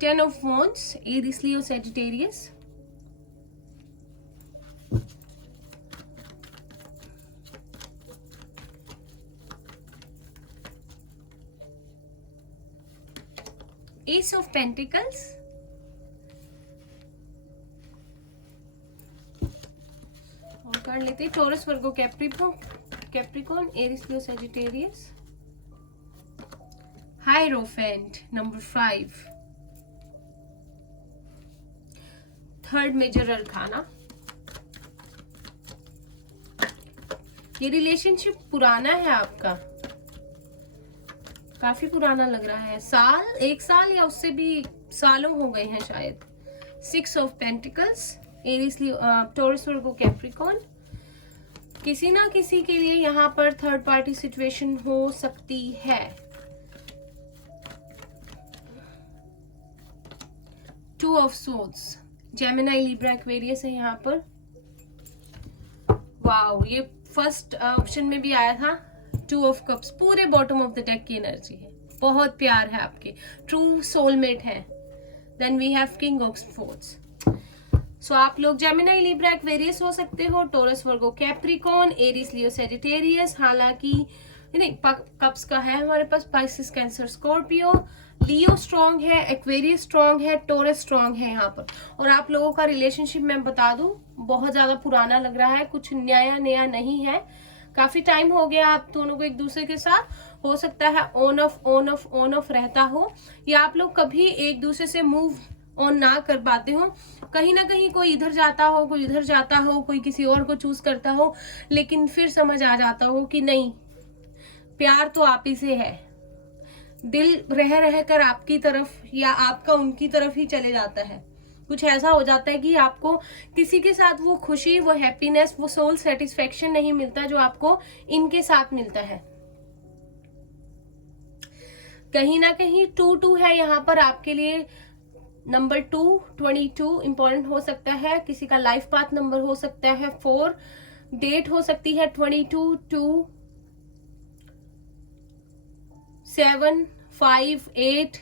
Ten of Wands, Aries, Leo, Sagittarius। Ace of Pentacles, और कार्ड लेते हैं Taurus, Virgo, Capricorn, Aries, Leo, Sagittarius. Hierophant, number 5, third major arcana. ये रिलेशनशिप पुराना है आपका, काफी पुराना लग रहा है, साल, 1 साल या उससे भी सालों हो गए हैं शायद। 6 of pentacles, Aries, Taurus, Virgo, Capricorn. किसी ना किसी के लिए यहाँ पर थर्ड पार्टी सिचुएशन हो सकती है। 2 of swords, Gemini, Libra, Aquarius है यहाँ पर। वाओ, ये फर्स्ट ऑप्शन में भी आया था। 2 ऑफ कप्स, पूरे बॉटम ऑफ द डेक की एनर्जी है, बहुत प्यार है आपके, ट्रू सोलमेट है। Then we have king of swords. So आप लोग जेमिनी, लिब्रा, एक्वेरियस हो सकते हो, Taurus, Virgo, Capricorn, Aries, Leo, Sagittarius. हालांकि नहीं, कप्स का है हमारे पास, Pisces, Cancer, Scorpio. Leo strong है, एक्वेरियस स्ट्रॉन्ग है, टॉरस स्ट्रॉन्ग है यहाँ पर। और आप लोगों का रिलेशनशिप मैं बता दूं बहुत ज्यादा पुराना लग रहा है, कुछ नया नहीं है। काफी टाइम हो गया आप दोनों को एक दूसरे के साथ, हो सकता है ऑन ऑफ रहता हो, या आप लोग कभी एक दूसरे से मूव ऑन ना कर पाते हो। कहीं ना कहीं कोई इधर जाता हो, कोई इधर जाता हो, कोई किसी और को चूज करता हो, लेकिन फिर समझ आ जाता हो कि नहीं, प्यार तो आप ही से है। दिल रह रह कर आपकी तरफ या आपका उनकी तरफ ही चले जाता है। कुछ ऐसा हो जाता है कि आपको किसी के साथ वो खुशी, वो हैप्पीनेस, वो सोल सेटिस्फेक्शन नहीं मिलता जो आपको इनके साथ मिलता है। कहीं ना कहीं 2 है यहाँ पर आपके लिए। नंबर 2 22 इंपॉर्टेंट हो सकता है, किसी का लाइफ पाथ नंबर हो सकता है 4, डेट हो सकती है 22 2 7 5 8,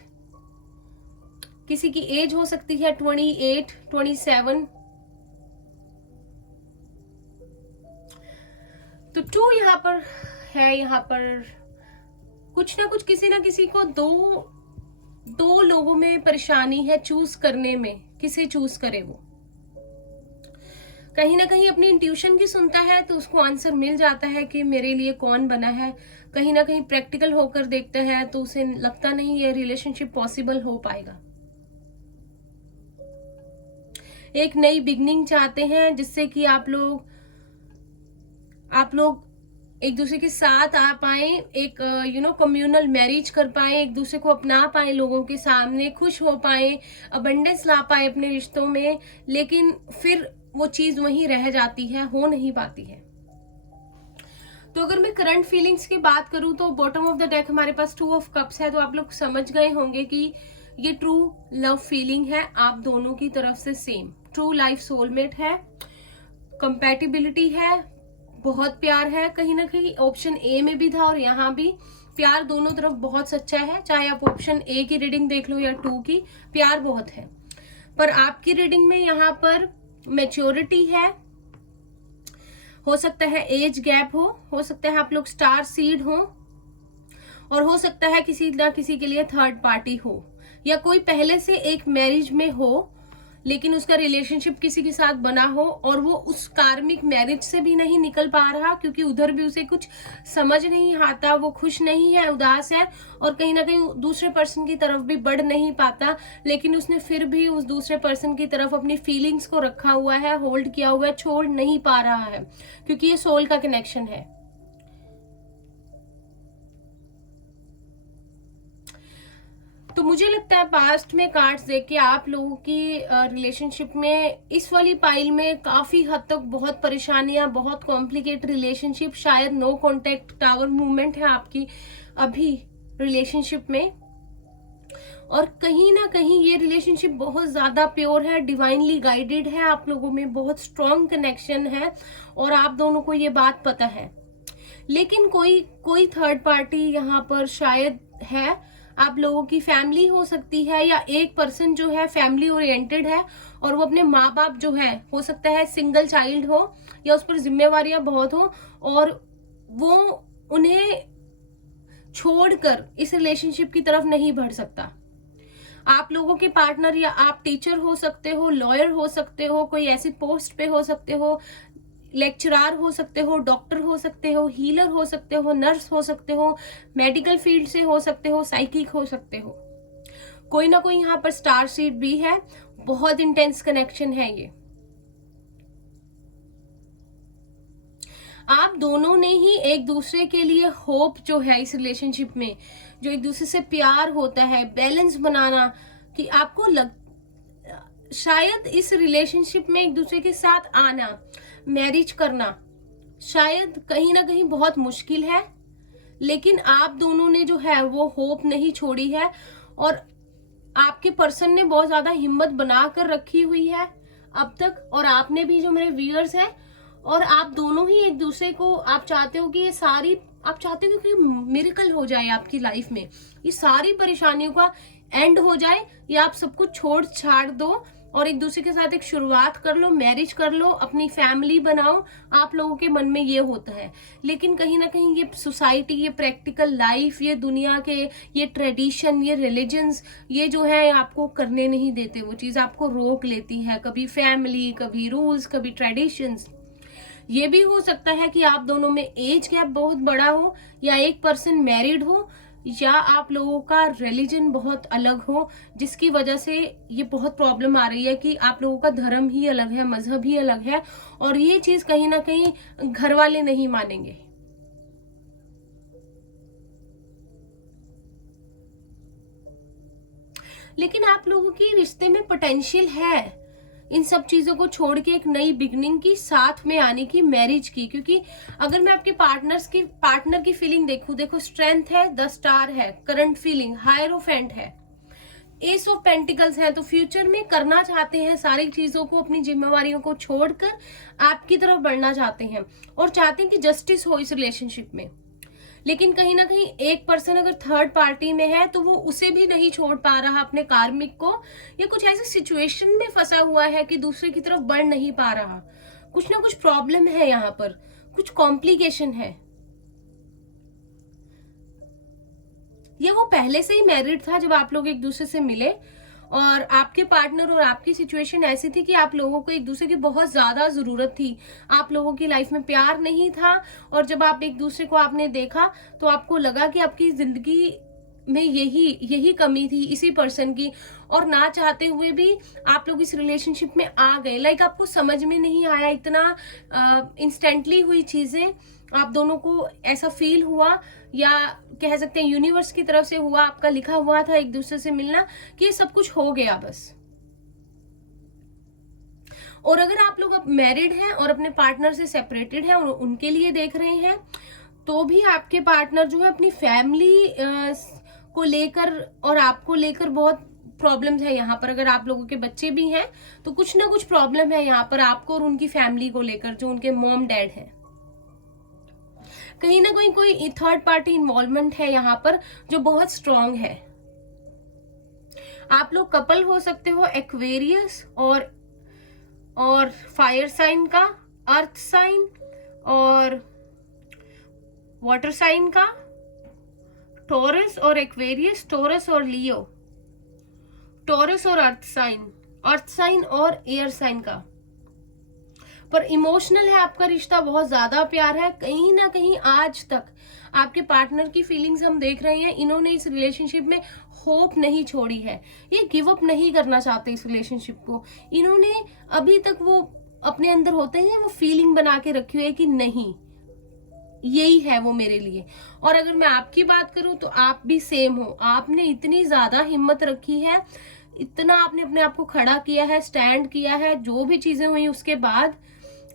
किसी की एज हो सकती है 28 27। तो 2 यहाँ पर है। यहाँ पर कुछ ना कुछ, किसी ना किसी को दो लोगों में परेशानी है चूज करने में, किसे चूज करे वो। कहीं ना कहीं अपनी इंट्यूशन की सुनता है तो उसको आंसर मिल जाता है कि मेरे लिए कौन बना है। कहीं ना कहीं प्रैक्टिकल होकर देखता है तो उसे लगता नहीं ये रिलेशनशिप पॉसिबल हो पाएगा। एक नई बिगनिंग चाहते हैं जिससे कि आप लोग एक दूसरे के साथ आ पाए, एक कम्युनल मैरिज कर पाए, एक दूसरे को अपना पाए, लोगों के सामने खुश हो पाए, अबंडेंस ला पाए अपने रिश्तों में, लेकिन फिर वो चीज वहीं रह जाती है, हो नहीं पाती है। तो अगर मैं करंट फीलिंग्स की बात करूं तो बॉटम ऑफ द डेक हमारे पास 2 ऑफ कप्स है। तो आप लोग समझ गए होंगे कि ये ट्रू लव फीलिंग है आप दोनों की तरफ से, सेम ट्रू लाइफ सोलमेट है, कंपैटिबिलिटी है, बहुत प्यार है। कहीं ना कहीं ऑप्शन ए में भी था और यहाँ भी प्यार दोनों तरफ बहुत सच्चा है। चाहे आप ऑप्शन ए की रीडिंग देख लो या 2 की, प्यार बहुत है। पर आपकी रीडिंग में यहाँ पर मैच्योरिटी है, हो सकता है एज गैप हो सकता है आप लोग स्टार सीड हो, और हो सकता है किसी ना किसी के लिए थर्ड पार्टी हो, या कोई पहले से एक मैरिज में हो लेकिन उसका रिलेशनशिप किसी के साथ बना हो और वो उस कार्मिक मैरिज से भी नहीं निकल पा रहा क्योंकि उधर भी उसे कुछ समझ नहीं आता, वो खुश नहीं है, उदास है, और कहीं ना कहीं दूसरे पर्सन की तरफ भी बढ़ नहीं पाता, लेकिन उसने फिर भी उस दूसरे पर्सन की तरफ अपनी फीलिंग्स को रखा हुआ है, होल्ड किया हुआ है, छोड़ नहीं पा रहा है क्योंकि ये सोल का कनेक्शन है। तो मुझे लगता है पास्ट में कार्ड्स देख के आप लोगों की रिलेशनशिप में इस वाली पाइल में काफी हद तक बहुत परेशानियां, बहुत कॉम्प्लिकेटेड रिलेशनशिप, शायद नो कांटेक्ट टावर मूवमेंट है आपकी अभी रिलेशनशिप में, और कहीं ना कहीं ये रिलेशनशिप बहुत ज्यादा प्योर है, डिवाइनली गाइडेड है, आप लोगों में बहुत स्ट्रॉन्ग कनेक्शन है और आप दोनों को ये बात पता है। लेकिन कोई थर्ड पार्टी यहाँ पर शायद है, आप लोगों की फैमिली हो सकती है, या एक पर्सन जो है फैमिली ओरिएंटेड है और वो अपने माँ बाप जो है, हो सकता है सिंगल चाइल्ड हो या उस पर जिम्मेवारियां बहुत हो और वो उन्हें छोड़कर इस रिलेशनशिप की तरफ नहीं बढ़ सकता। आप लोगों के पार्टनर, या आप टीचर हो सकते हो, लॉयर हो सकते हो, कोई ऐसी पोस्ट पे हो सकते हो, लेक्चरार हो सकते हो, डॉक्टर हो सकते हो, हीलर हो सकते हो, नर्स हो सकते हो, मेडिकल फील्ड से हो सकते हो, साइकिक हो सकते हो, कोई ना कोई यहाँ पर स्टार सीड भी है। बहुत इंटेंस कनेक्शन है ये। आप दोनों ने ही एक दूसरे के लिए होप जो है इस रिलेशनशिप में, जो एक दूसरे से प्यार होता है, बैलेंस बनाना, कि आपको शायद इस रिलेशनशिप में एक दूसरे के साथ आना, मैरिज करना शायद कहीं ना कहीं बहुत मुश्किल है, लेकिन आप दोनों ने जो है वो होप नहीं छोड़ी है और आपके पर्सन ने बहुत ज्यादा हिम्मत बना कर रखी हुई है अब तक, और आपने भी, जो मेरे व्यूअर्स हैं, और आप दोनों ही एक दूसरे को, आप चाहते हो कि ये सारी, आप चाहते हो कि मिरेकल हो जाए आपकी लाइफ में, ये सारी परेशानियों का एंड हो जाए, या आप सब कुछ छोड़ छाड़ दो और एक दूसरे के साथ एक शुरुआत कर लो, मैरिज कर लो, अपनी फैमिली बनाओ। आप लोगों के मन में ये होता है, लेकिन कहीं ना कहीं ये सोसाइटी, ये प्रैक्टिकल लाइफ, ये दुनिया के ये ट्रेडिशन, ये रिलीजन्स, ये जो है आपको करने नहीं देते, वो चीज आपको रोक लेती है, कभी फैमिली, कभी रूल्स, कभी ट्रेडिशंस। ये भी हो सकता है कि आप दोनों में एज गैप बहुत बड़ा हो, या एक पर्सन मैरिड हो या आप लोगों का रिलीजन बहुत अलग हो, जिसकी वजह से ये बहुत प्रॉब्लम आ रही है कि आप लोगों का धर्म ही अलग है, मजहब ही अलग है, और ये चीज कहीं ना कहीं घर वाले नहीं मानेंगे। लेकिन आप लोगों की रिश्ते में पोटेंशियल है इन सब चीजों को छोड़ के एक नई बिगनिंग की, साथ में आने की, मैरिज की। क्योंकि अगर मैं आपके पार्टनर की फीलिंग देखूं, देखो स्ट्रेंथ है, द स्टार है, करंट फीलिंग, हायरोफेंट है, एस ऑफ पेंटिकल्स है। तो फ्यूचर में करना चाहते हैं सारी चीजों को, अपनी जिम्मेवारियों को छोड़कर आपकी तरफ बढ़ना चाहते हैं और चाहते हैं कि जस्टिस हो इस रिलेशनशिप में। लेकिन कहीं ना कहीं एक पर्सन अगर थर्ड पार्टी में है तो वो उसे भी नहीं छोड़ पा रहा, अपने कार्मिक को, या कुछ ऐसी सिचुएशन में फंसा हुआ है कि दूसरे की तरफ बढ़ नहीं पा रहा। कुछ ना कुछ प्रॉब्लम है यहाँ पर, कुछ कॉम्प्लिकेशन है, या वो पहले से ही मैरिड था जब आप लोग एक दूसरे से मिले, और आपके पार्टनर और आपकी सिचुएशन ऐसी थी कि आप लोगों को एक दूसरे की बहुत ज्यादा जरूरत थी, आप लोगों की लाइफ में प्यार नहीं था, और जब आप एक दूसरे को आपने देखा तो आपको लगा कि आपकी जिंदगी में यही कमी थी इसी पर्सन की, और ना चाहते हुए भी आप लोग इस रिलेशनशिप में आ गए। लाइक आपको समझ में नहीं आया, इतना इंस्टेंटली हुई चीजें, आप दोनों को ऐसा फील हुआ, या कह सकते हैं यूनिवर्स की तरफ से हुआ, आपका लिखा हुआ था एक दूसरे से मिलना, कि ये सब कुछ हो गया बस। और अगर आप लोग अब मैरिड हैं और अपने पार्टनर से सेपरेटेड हैं और उनके लिए देख रहे हैं, तो भी आपके पार्टनर जो है अपनी फैमिली को लेकर और आपको लेकर बहुत प्रॉब्लम्स है यहाँ पर। अगर आप लोगों के बच्चे भी हैं तो कुछ ना कुछ प्रॉब्लम है यहाँ पर आपको और उनकी फैमिली को लेकर, जो उनके मॉम डैड है। कहीं ना कहीं कोई थर्ड पार्टी इन्वॉल्वमेंट है यहाँ पर जो बहुत स्ट्रांग है। आप लोग कपल हो सकते हो एक्वेरियस और फायर साइन का, अर्थ साइन और वाटर साइन का, टॉरस और एक्वेरियस, टॉरस और लियो, टॉरस और अर्थ साइन और एयर साइन का। पर इमोशनल है आपका रिश्ता, बहुत ज्यादा प्यार है। कहीं ना कहीं आज तक आपके पार्टनर की फीलिंग्स हम देख रहे हैं, इन्होंने इस रिलेशनशिप में होप नहीं छोड़ी है, ये गिव अप नहीं करना चाहते इस रिलेशनशिप को। इन्होंने अभी तक वो अपने अंदर होते हैं वो फीलिंग बना के रखी हुई है कि नहीं यही है वो मेरे लिए। और अगर मैं आपकी बात करूं तो आप भी सेम हो, आपने इतनी ज्यादा हिम्मत रखी है, इतना आपने अपने आप को खड़ा किया है, स्टैंड किया है, जो भी चीजें हुई उसके बाद,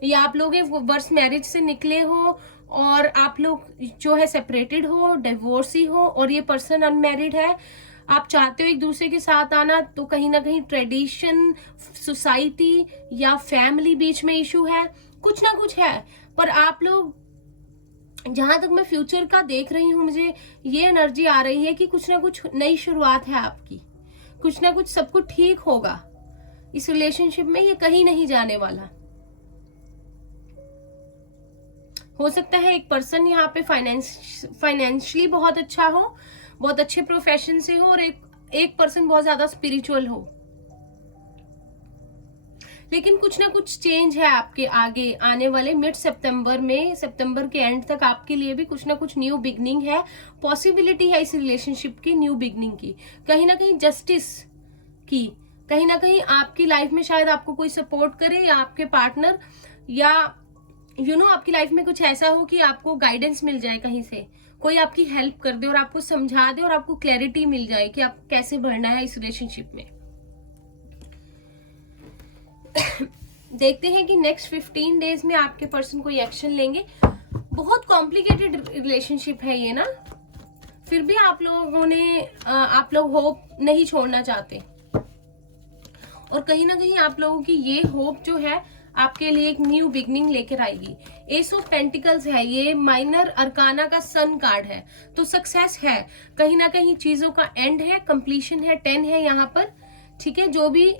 या आप लोग वर्ष मैरिज से निकले हो और आप लोग जो है सेपरेटेड हो, डिवोर्सी हो, और ये पर्सन अनमैरिड है, आप चाहते हो एक दूसरे के साथ आना, तो कहीं ना कहीं ट्रेडिशन, सोसाइटी या फैमिली बीच में इशू है, कुछ ना कुछ है। पर आप लोग, जहां तक मैं फ्यूचर का देख रही हूं, मुझे ये एनर्जी आ रही है कि कुछ ना कुछ नई शुरुआत है आपकी, कुछ ना कुछ सब कुछ ठीक होगा इस रिलेशनशिप में, ये कहीं नहीं जाने वाला। हो सकता है एक पर्सन यहाँ पे फाइनेंशियली बहुत अच्छा हो, बहुत अच्छे प्रोफेशन से हो, और एक पर्सन बहुत ज्यादा स्पिरिचुअल हो। लेकिन कुछ ना कुछ चेंज है आपके आगे आने वाले मिड सितंबर में, सितंबर के एंड तक आपके लिए भी कुछ ना कुछ न्यू बिगनिंग है, पॉसिबिलिटी है इस रिलेशनशिप की न्यू बिगनिंग की, कहीं ना कहीं जस्टिस की, कहीं ना कहीं आपकी लाइफ में शायद आपको कोई सपोर्ट करे, या आपके पार्टनर, या आपकी लाइफ में कुछ ऐसा हो कि आपको गाइडेंस मिल जाए, कहीं से कोई आपकी हेल्प कर दे और आपको समझा दे और आपको क्लैरिटी मिल जाए कि आप कैसे बढ़ना है इस रिलेशनशिप में। देखते हैं कि नेक्स्ट 15 डेज में आपके पर्सन कोई एक्शन लेंगे। बहुत कॉम्प्लिकेटेड रिलेशनशिप है ये ना, फिर भी आप लोग होप नहीं छोड़ना चाहते, और कहीं ना कहीं आप लोगों की ये होप जो है आपके लिए एक न्यू बिगनिंग लेकर आएगी। एस ऑफ पेंटिकल्स है, ये माइनर अरकाना का सन कार्ड है, तो सक्सेस है, कहीं ना कहीं चीजों का एंड है, कंप्लीशन है, 10 है यहाँ पर, ठीक है। जो भी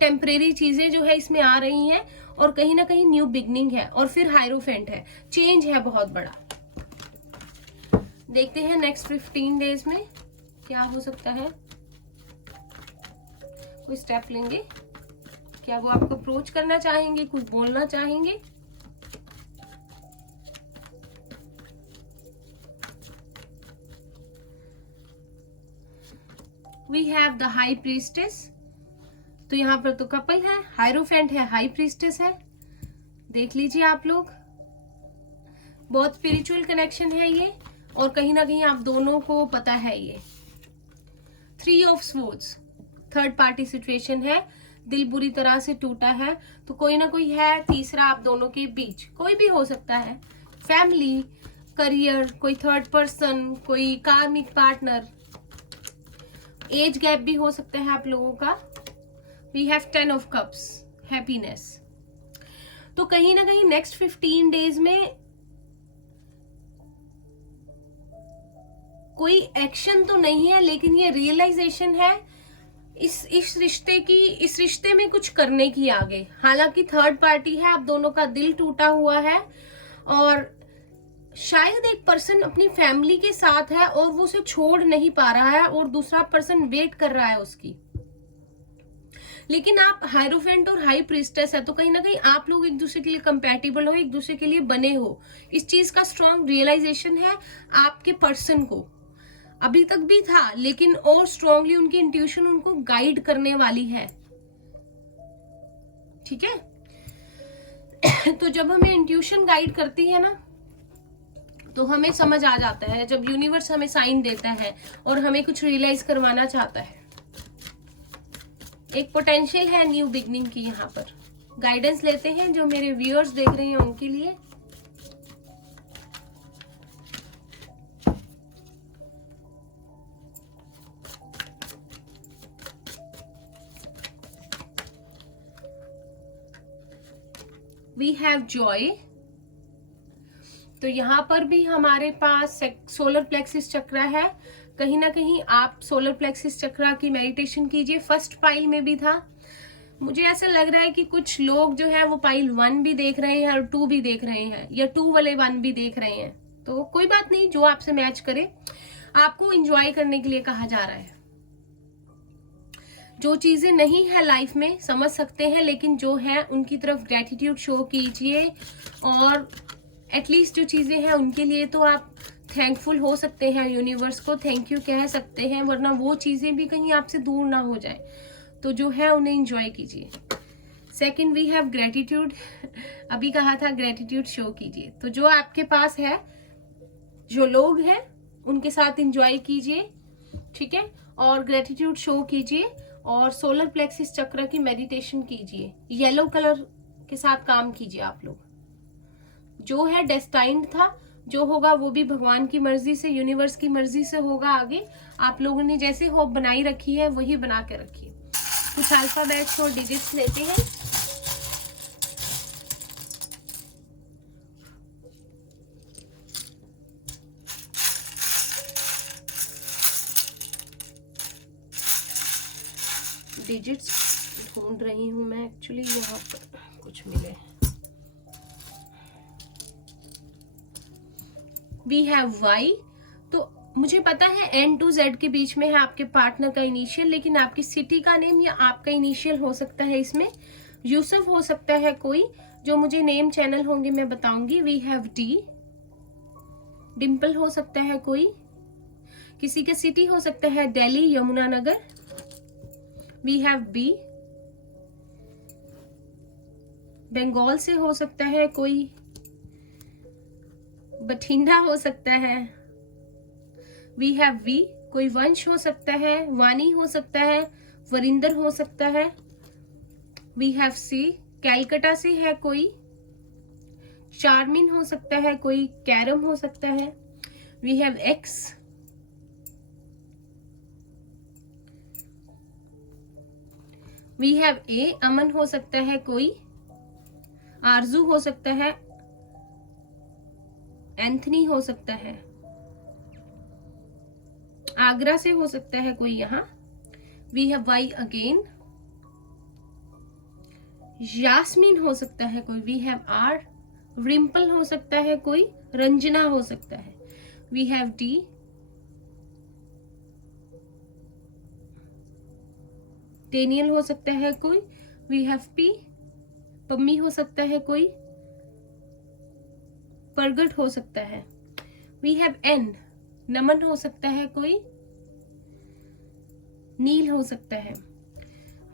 टेम्परेरी चीजें जो है इसमें आ रही हैं, और कहीं ना कहीं न्यू बिगनिंग है, और फिर हायरोफेंट है, चेंज है बहुत बड़ा। देखते हैं नेक्स्ट 15 डेज में क्या हो सकता है। कोई स्टेप लेंगे क्या, वो आपको अप्रोच करना चाहेंगे, कुछ बोलना चाहेंगे? We have the high priestess, तो यहाँ पर तो कपल है, हायरोफेंट है, हाई प्रीस्टेस है, देख लीजिए आप लोग, बहुत स्पिरिचुअल कनेक्शन है ये, और कहीं ना कहीं आप दोनों को पता है ये। 3 of swords, third party situation है, दिल बुरी तरह से टूटा है, तो कोई ना कोई है तीसरा आप दोनों के बीच, कोई भी हो सकता है, फैमिली, करियर, कोई थर्ड पर्सन, कोई कार्मिक पार्टनर, एज गैप भी हो सकता है आप लोगों का। We have 10 of cups, happiness. तो कहीं ना कहीं नेक्स्ट 15 डेज में कोई एक्शन तो नहीं है, लेकिन ये रियलाइजेशन है इस रिश्ते की, इस रिश्ते में कुछ करने की आगे। हालांकि थर्ड पार्टी है, आप दोनों का दिल टूटा हुआ है, और शायद एक पर्सन अपनी फैमिली के साथ है और वो उसे छोड़ नहीं पा रहा है, और दूसरा पर्सन वेट कर रहा है उसकी। लेकिन आप हायरोफेंट और हाई प्रीस्टेस है, तो कहीं ना कहीं आप लोग एक दूसरे के लिए कंपैटिबल हो, एक दूसरे के लिए बने हो। इस चीज का स्ट्रॉन्ग रियलाइजेशन है आपके पर्सन को, अभी तक भी था, लेकिन और स्ट्रांगली उनकी इंट्यूशन उनको गाइड करने वाली है। ठीक है तो जब हमें इंट्यूशन गाइड करती है ना, तो हमें समझ आ जाता है, जब यूनिवर्स हमें साइन देता है और हमें कुछ रियलाइज करवाना चाहता है, एक पोटेंशियल है न्यू बिगनिंग की। यहाँ पर गाइडेंस लेते हैं जो मेरे व्यूअर्स देख रहे हैं उनके लिए। वी हैव जॉय, तो यहाँ पर भी हमारे पास सोलर प्लेक्सिस चक्रा है। कहीं ना कहीं आप सोलर प्लेक्सिस चक्रा की मेडिटेशन कीजिए। फर्स्ट पाइल में भी था, मुझे ऐसा लग रहा है कि कुछ लोग जो है वो पाइल 1 भी देख रहे हैं और 2 भी देख रहे हैं, या 2 वाले 1 भी देख रहे हैं। तो कोई बात नहीं, जो आपसे मैच करे। आपको एंजॉय करने के लिए कहा जा रहा है। जो चीजें नहीं है लाइफ में समझ सकते हैं, लेकिन जो है उनकी तरफ ग्रेटिट्यूड शो कीजिए, और एटलीस्ट जो चीजें हैं उनके लिए तो आप थैंकफुल हो सकते हैं, यूनिवर्स को थैंक यू कह सकते हैं, वरना वो चीजें भी कहीं आपसे दूर ना हो जाए। तो जो है उन्हें एंजॉय कीजिए। सेकंड, वी हैव ग्रेटिट्यूड, अभी कहा था ग्रेटिट्यूड शो कीजिए। तो जो आपके पास है, जो लोग हैं उनके साथ एंजॉय कीजिए, ठीक है, और ग्रेटिट्यूड शो कीजिए, और सोलर प्लेक्सिस चक्र की मेडिटेशन कीजिए। येलो कलर के साथ काम कीजिए आप लोग। जो है डेस्टाइन्ड था, जो होगा वो भी भगवान की मर्जी से, यूनिवर्स की मर्जी से होगा आगे। आप लोगों ने जैसे होप बनाई रखी है वही बना के रखिए। कुछ अल्फाबेट्स और डिजिट्स लेते हैं। डिजिट्स ढूंढ रही हूं मैं, एक्चुअली यहाँ पर कुछ मिले। वी हैव वाई, तो मुझे पता है N to Z के बीच में है आपके पार्टनर का इनिशियल, लेकिन आपकी सिटी का नेम या आपका इनिशियल हो सकता है इसमें। यूसुफ हो सकता है कोई, जो मुझे नेम चैनल होंगे मैं बताऊंगी। वी हैव D, डिम्पल हो सकता है कोई, किसी का सिटी हो सकता है Delhi, Yamunanagar. We have B, Bengal से हो सकता है कोई, बठिंडा हो सकता है। वी हैव V, कोई वंश हो सकता है, वानी हो सकता है, वरिंदर हो सकता है। वी हैव C, कैलकाटा से है कोई, चार्मिन हो सकता है कोई, कैरम हो सकता है। We have X, we have A, Aman हो सकता है कोई, आरजू हो सकता है, एंथनी हो सकता है, आगरा से हो सकता है कोई यहाँ। We have Y again, Yasmin हो सकता है कोई। वी हैव आर, रिम्पल हो सकता है कोई, रंजना हो सकता है। वी हैव डी, डेनियल हो सकता है कोई। वी हैव पी, पम्मी हो सकता है कोई, प्रगट हो सकता है। वी हैव एन, नमन हो सकता है कोई, नील हो सकता है।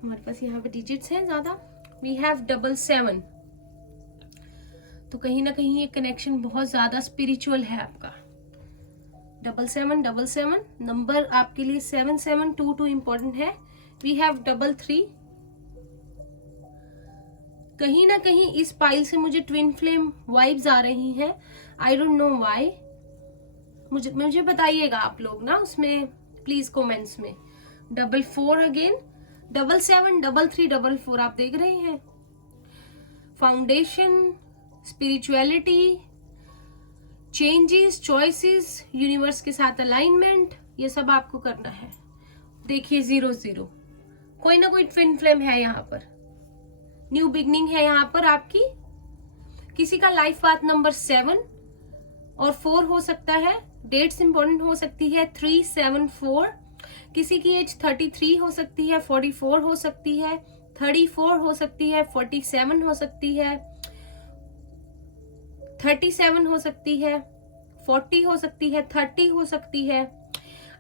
हमारे पास यहाँ पे डिजिट्स हैं ज्यादा। वी हैव 77, तो कहीं ना कहीं ये कनेक्शन बहुत ज्यादा स्पिरिचुअल है आपका। 77 नंबर आपके लिए 7722 इंपॉर्टेंट है। We have 33। कहीं ना कहीं इस पाइल से मुझे ट्विन फ्लेम वाइब्स आ रही हैं। I don't know why. मुझे बताइएगा आप लोग ना उसमें प्लीज कमेंट्स में। 44 अगेन, 77 33 44 आप देख रहे हैं। Foundation, spirituality, changes, choices, universe के साथ अलाइनमेंट, ये सब आपको करना है। देखिए 00, कोई ना कोई ट्विन फ्लेम है यहाँ पर। न्यू बिगनिंग है यहाँ पर आपकी। किसी का लाइफ पाथ नंबर 7 और 4 हो सकता है। डेट्स इंपॉर्टेंट हो सकती है 374। किसी की एज 33 हो सकती है, 44 हो सकती है, 34 हो सकती है, 47 हो सकती है, 37 हो सकती है, 40 हो सकती है, 30 हो सकती है।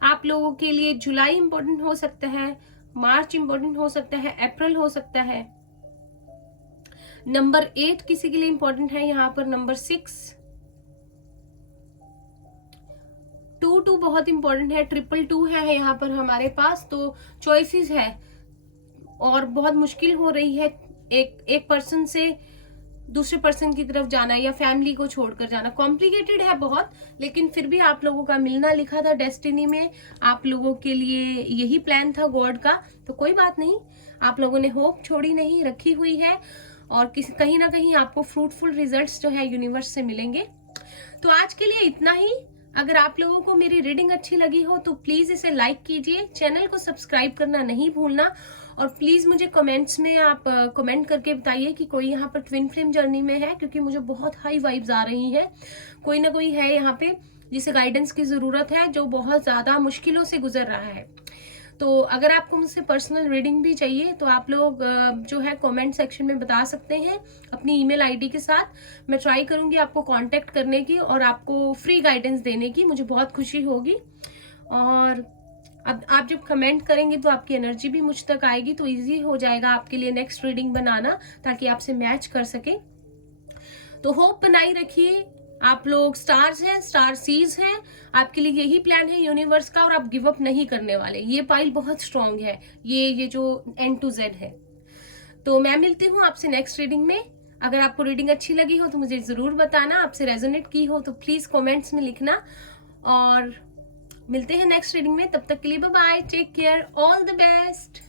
आप लोगों के लिए जुलाई इंपॉर्टेंट हो सकता है, मार्च इंपॉर्टेंट हो सकता है, अप्रैल हो सकता है। नंबर 8 किसी के लिए इंपॉर्टेंट है यहाँ पर। नंबर 6, 2 बहुत इंपॉर्टेंट है। 222 है यहाँ पर हमारे पास। तो चॉइसेस है और बहुत मुश्किल हो रही है एक पर्सन से दूसरे पर्सन की तरफ जाना या फैमिली को छोड़कर जाना। कॉम्प्लिकेटेड है बहुत, लेकिन फिर भी आप लोगों का मिलना लिखा था डेस्टिनी में। आप लोगों के लिए यही प्लान था गॉड का। तो कोई बात नहीं, आप लोगों ने होप छोड़ी नहीं, रखी हुई है और कहीं ना कहीं आपको फ्रूटफुल रिजल्ट्स जो है यूनिवर्स से मिलेंगे। तो आज के लिए इतना ही। अगर आप लोगों को मेरी रीडिंग अच्छी लगी हो तो प्लीज इसे लाइक कीजिए, चैनल को सब्सक्राइब करना नहीं भूलना और प्लीज मुझे कमेंट्स में आप कमेंट करके बताइए कि कोई यहाँ पर ट्विन फ्लेम जर्नी में है, क्योंकि मुझे बहुत हाई वाइब्स आ रही है। कोई ना कोई है यहाँ पे जिसे गाइडेंस की जरूरत है, जो बहुत ज्यादा मुश्किलों से गुजर रहा है। तो अगर आपको मुझसे पर्सनल रीडिंग भी चाहिए तो आप लोग जो है कमेंट सेक्शन में बता सकते हैं अपनी ईमेल आईडी के साथ। मैं ट्राई करूंगी आपको कांटेक्ट करने की और आपको फ्री गाइडेंस देने की। मुझे बहुत खुशी होगी। और अब आप जब कमेंट करेंगे तो आपकी एनर्जी भी मुझ तक आएगी, तो इजी हो जाएगा आपके लिए नेक्स्ट रीडिंग बनाना, ताकि आपसे मैच कर सके। तो होप बनाई रखिए। आप लोग स्टार्स हैं, स्टार सीज हैं। आपके लिए यही प्लान है यूनिवर्स का और आप गिव अप नहीं करने वाले। ये पाइल बहुत स्ट्रांग है, ये जो N to Z है। तो मैं मिलती हूँ आपसे नेक्स्ट रीडिंग में। अगर आपको रीडिंग अच्छी लगी हो तो मुझे जरूर बताना, आपसे रेजोनेट की हो तो प्लीज कमेंट्स में लिखना। और मिलते हैं नेक्स्ट रीडिंग में। तब तक के लिए bye bye, take care, all the best.